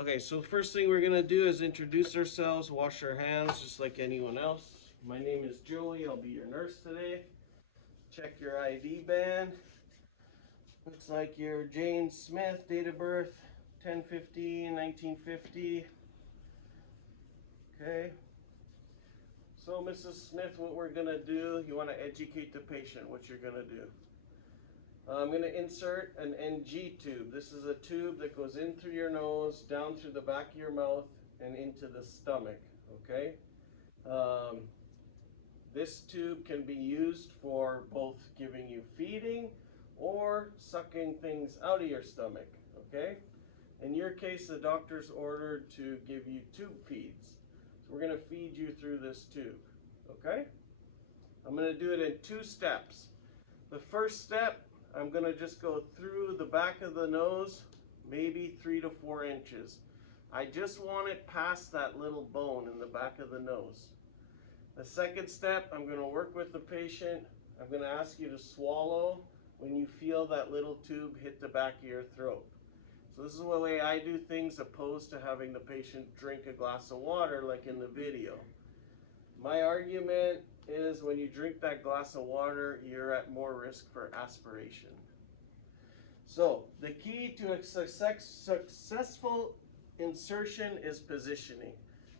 Okay, so the first thing we're gonna do is introduce ourselves, wash our hands just like anyone else. My name is Joey, I'll be your nurse today. Check your ID band. Looks like you're Jane Smith, date of birth 10/15/1950. Okay. So Mrs. Smith, what we're gonna do, you wanna educate the patient what you're gonna do. I'm going to insert an NG tube. This is a tube that goes in through your nose, down through the back of your mouth, and into the stomach, okay? This tube can be used for both giving you feeding or sucking things out of your stomach, okay? In your case, the doctor's ordered to give you tube feeds. So we're going to feed you through this tube, okay? I'm going to do it in 2 steps. The first step, I'm going to just go through the back of the nose, maybe 3 to 4 inches. I just want it past that little bone in the back of the nose. The second step, I'm going to work with the patient. I'm going to ask you to swallow when you feel that little tube hit the back of your throat. So this is the way I do things, opposed to having the patient drink a glass of water like in the video. My argument is when you drink that glass of water, you're at more risk for aspiration. So the key to a successful insertion is positioning.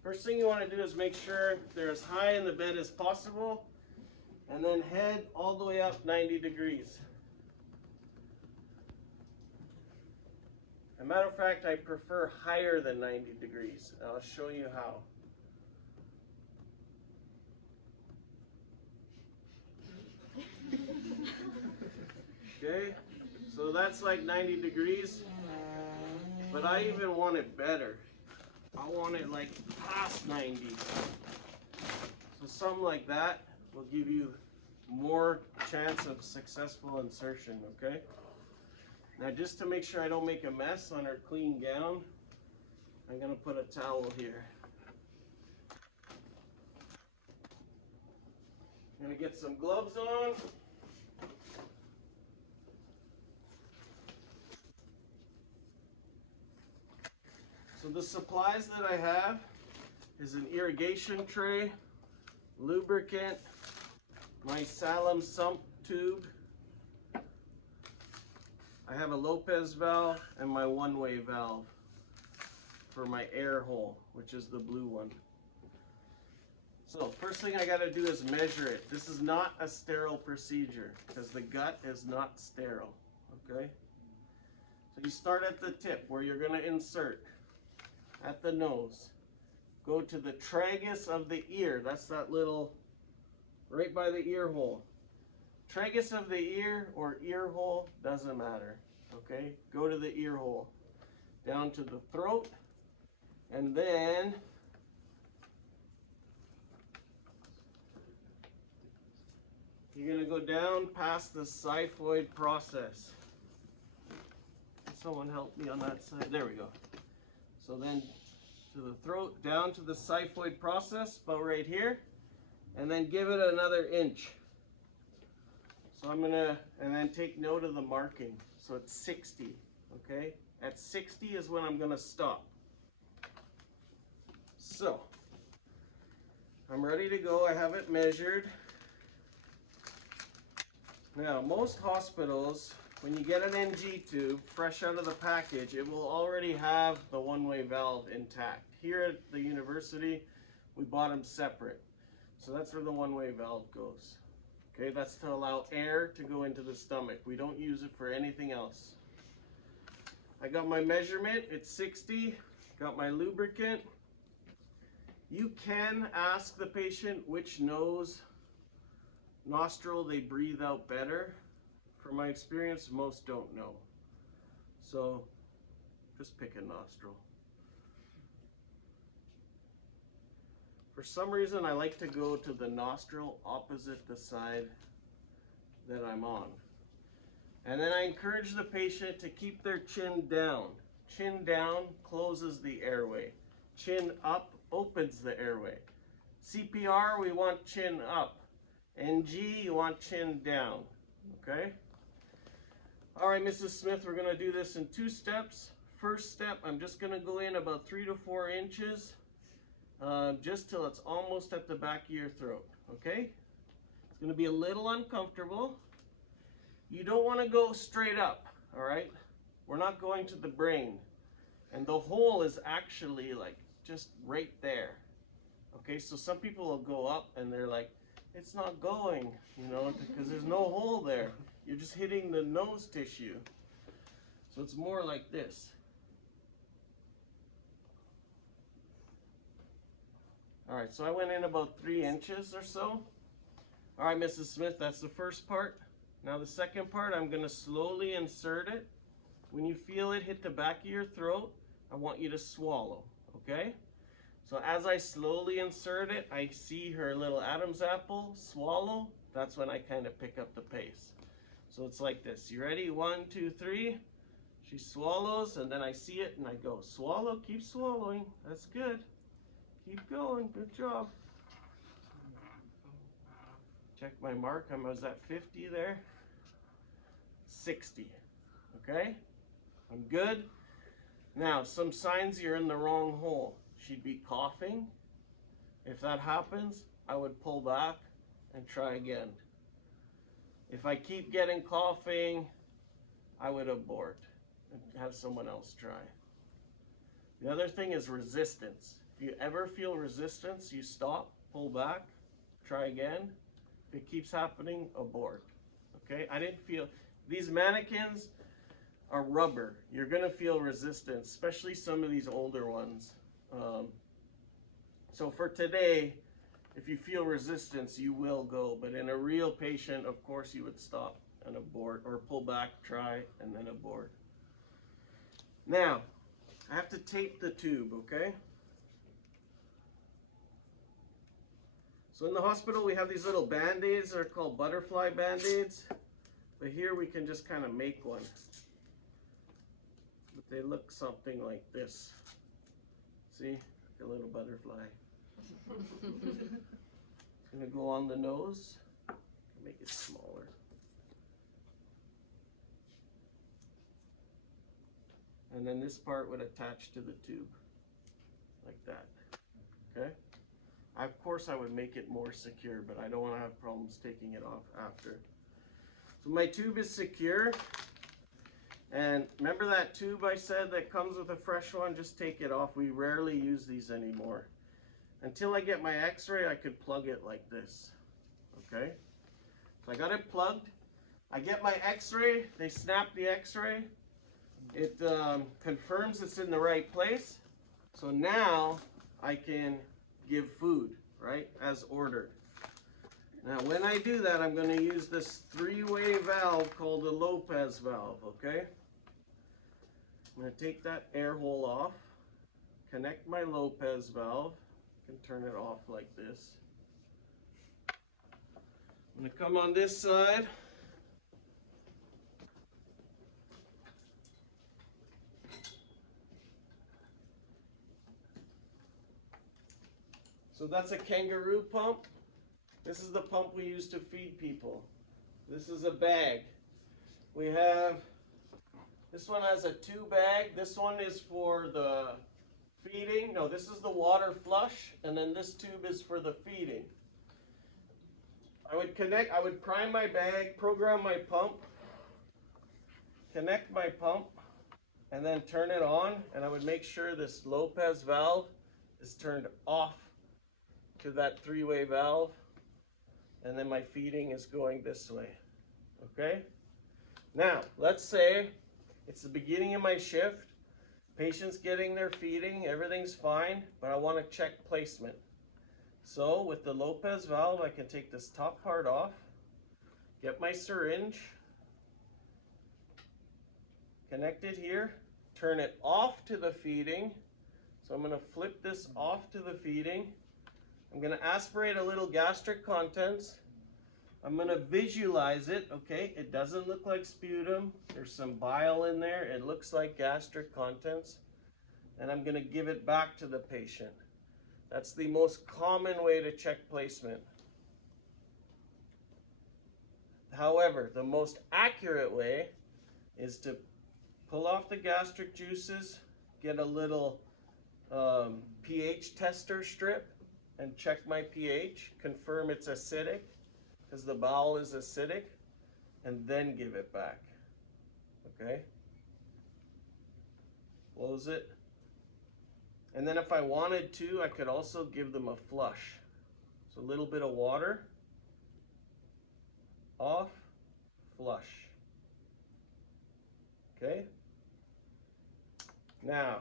First thing you want to do is make sure they're as high in the bed as possible, and then head all the way up 90 degrees. As a matter of fact, I prefer higher than 90 degrees. I'll show you how. Okay, so that's like 90 degrees, but I even want it better. I want it like past 90. So something like that will give you more chance of successful insertion, okay? Now just to make sure I don't make a mess on our clean gown, I'm gonna put a towel here. I'm gonna get some gloves on. So the supplies that I have is an irrigation tray, lubricant, my Salem sump tube, I have a Lopez valve, and my one-way valve for my air hole, which is the blue one. So first thing I got to do is measure it. This is not a sterile procedure because the gut is not sterile, okay? So you start at the tip where you're going to insert at the nose. Go to the tragus of the ear. That's that little, right by the ear hole. Tragus of the ear or ear hole, doesn't matter, okay? Go to the ear hole, down to the throat, and then you're gonna go down past the xiphoid process. Can someone help me on that side? There we go. So then to the throat, down to the xiphoid process, about right here, and then give it another inch. So I'm gonna, and then take note of the marking. So it's 60, okay? At 60 is when I'm gonna stop. So, I'm ready to go, I have it measured. Now, most hospitals, when you get an NG tube, fresh out of the package, it will already have the one-way valve intact. Here at the university, we bought them separate. So that's where the one-way valve goes. Okay, that's to allow air to go into the stomach. We don't use it for anything else. I got my measurement, it's 60. Got my lubricant. You can ask the patient which nostril they breathe out better. From my experience, most don't know. So just pick a nostril. For some reason, I like to go to the nostril opposite the side that I'm on. And then I encourage the patient to keep their chin down. Chin down closes the airway. Chin up opens the airway. CPR, we want chin up. NG, you want chin down, okay? All right, Mrs. Smith, we're gonna do this in 2 steps. first step, I'm just going to go in about 3 to 4 inches, just till it's almost at the back of your throat, okay? It's going to be a little uncomfortable. You don't want to go straight up, all right? We're not going to the brain. And the hole is actually like just right there. Okay, so some people will go up and they're like, it's not going, you know, because there's no hole there. You're just hitting the nose tissue. So it's more like this. All right, so I went in about 3 inches or so. All right, Mrs. Smith, that's the first part. Now the second part, I'm going to slowly insert it. When you feel it hit the back of your throat, I want you to swallow, okay? So as I slowly insert it, I see her little Adam's apple swallow. That's when I kind of pick up the pace. So it's like this. You ready? 1, 2, 3. She swallows, and then I see it, and I go, swallow, keep swallowing. That's good. Keep going. Good job. Check my mark. I was at 50 there. 60. Okay? I'm good. Now, some signs you're in the wrong hole. She'd be coughing. If that happens, I would pull back and try again. If I keep getting coughing, I would abort and have someone else try. The other thing is resistance. If you ever feel resistance, you stop, pull back, try again. If it keeps happening, abort. Okay? I didn't feel, these mannequins are rubber. You're going to feel resistance, especially some of these older ones. So for today, if you feel resistance, you will go. But in a real patient, of course, you would stop and abort, or pull back, try, and then abort. Now, I have to tape the tube, okay? So in the hospital, we have these little Band-Aids. They're called butterfly Band-Aids. But here we can just kind of make one. But they look something like this. See? Like a little butterfly. It's going to go on the nose. Make it smaller. And then this part would attach to the tube. Like that. Okay? Of course I would make it more secure, but I don't want to have problems taking it off after. So my tube is secure. And remember that tube I said that comes with a fresh one? Just take it off. We rarely use these anymore. Until I get my x-ray, I could plug it like this. Okay? So I got it plugged. I get my x-ray. They snap the x-ray. It confirms it's in the right place. So now I can give food, right, as ordered. Now when I do that, I'm going to use this 3-way valve called the Lopez valve, okay? I'm going to take that air hole off, connect my Lopez valve. I can turn it off like this. I'm going to come on this side. So that's a kangaroo pump. This is the pump we use to feed people. This is a bag. We have, this one has a 2 bag. This one is for the feeding. No, this is the water flush, and then this tube is for the feeding. I would prime my bag, program my pump, connect my pump, and then turn it on, and I would make sure this Lopez valve is turned off to that 3-way valve, and then my feeding is going this way. Okay? Now, let's say it's the beginning of my shift, patient's getting their feeding, everything's fine, but I want to check placement. So with the Lopez valve, I can take this top part off, get my syringe, connect it here, turn it off to the feeding. So I'm going to flip this off to the feeding. I'm going to aspirate a little gastric contents. I'm going to visualize it, okay? It doesn't look like sputum. There's some bile in there. It looks like gastric contents. And I'm going to give it back to the patient. That's the most common way to check placement. However, the most accurate way is to pull off the gastric juices, get a little pH tester strip and check my pH, confirm it's acidic because the bowel is acidic, and then give it back. Okay? Close it. And then if I wanted to, I could also give them a flush. So a little bit of water, off, flush. Okay? Now,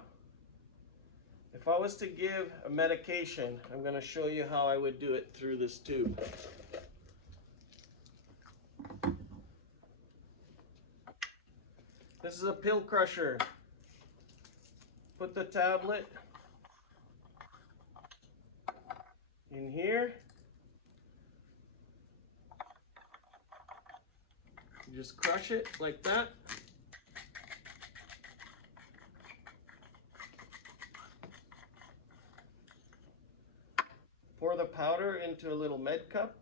if I was to give a medication, I'm going to show you how I would do it through this tube. This is a pill crusher. Put the tablet in here. You just crush it like that. Pour the powder into a little med cup.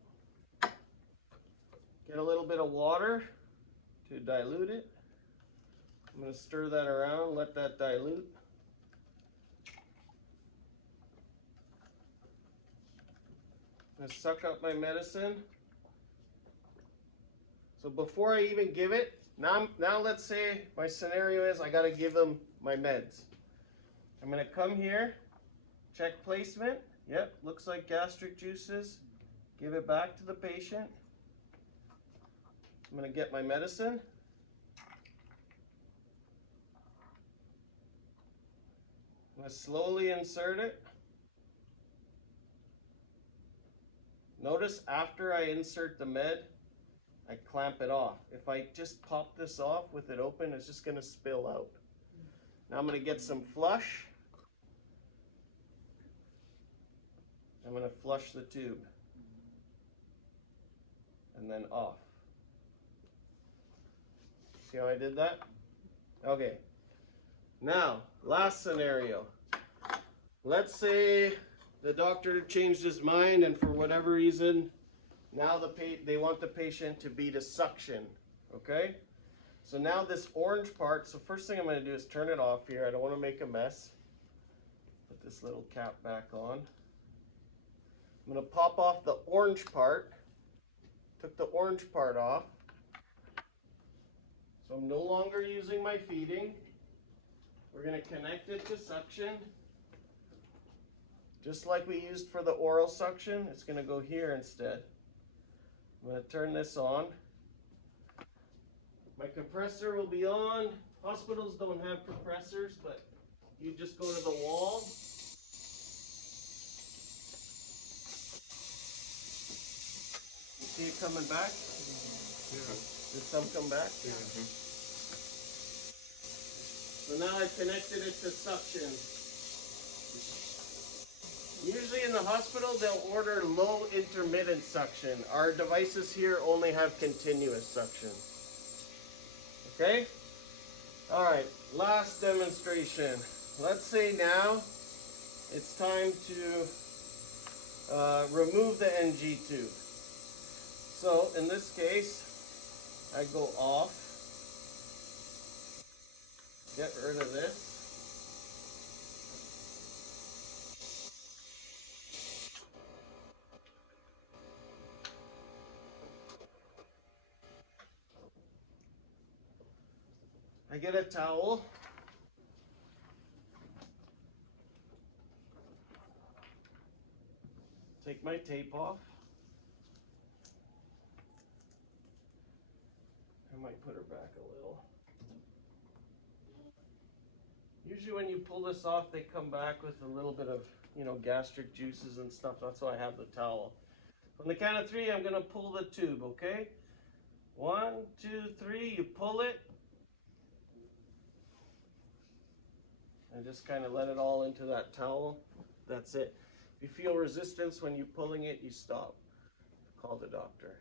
Get a little bit of water to dilute it. I'm going to stir that around, let that dilute. I'm going to suck up my medicine. So before I even give it, now let's say my scenario is I got to give them my meds. I'm going to come here, check placement. Yep, looks like gastric juices. Give it back to the patient. I'm going to get my medicine. I'm going to slowly insert it. Notice after I insert the med, I clamp it off. If I just pop this off with it open, it's just going to spill out. Now I'm going to get some flush. I'm going to flush the tube. And then off. See how I did that? Okay. Now, last scenario. Let's say the doctor changed his mind and for whatever reason, now they want the patient to be to suction, okay? So now this orange part, so first thing I'm going to do is turn it off here. I don't want to make a mess. Put this little cap back on. I'm going to pop off the orange part. Took the orange part off. So I'm no longer using my feeding. We're going to connect it to suction. Just like we used for the oral suction, it's going to go here instead. I'm going to turn this on. My compressor will be on. Hospitals don't have compressors, but you just go to the wall. You see it coming back? Yeah. Did some come back? Yeah. So now I've connected it to suction. Usually in the hospital, they'll order low intermittent suction. Our devices here only have continuous suction. Okay? All right, last demonstration. Let's say now it's time to remove the NG tube. So in this case, I go off, get rid of this. I get a towel. Take my tape off. I might put her back a little. Usually when you pull this off, they come back with a little bit of, gastric juices and stuff. That's why I have the towel. On the count of 3, I'm going to pull the tube, okay? 1, 2, 3, you pull it. And just kind of let it all into that towel. That's it. If you feel resistance when you're pulling it, you stop. Call the doctor.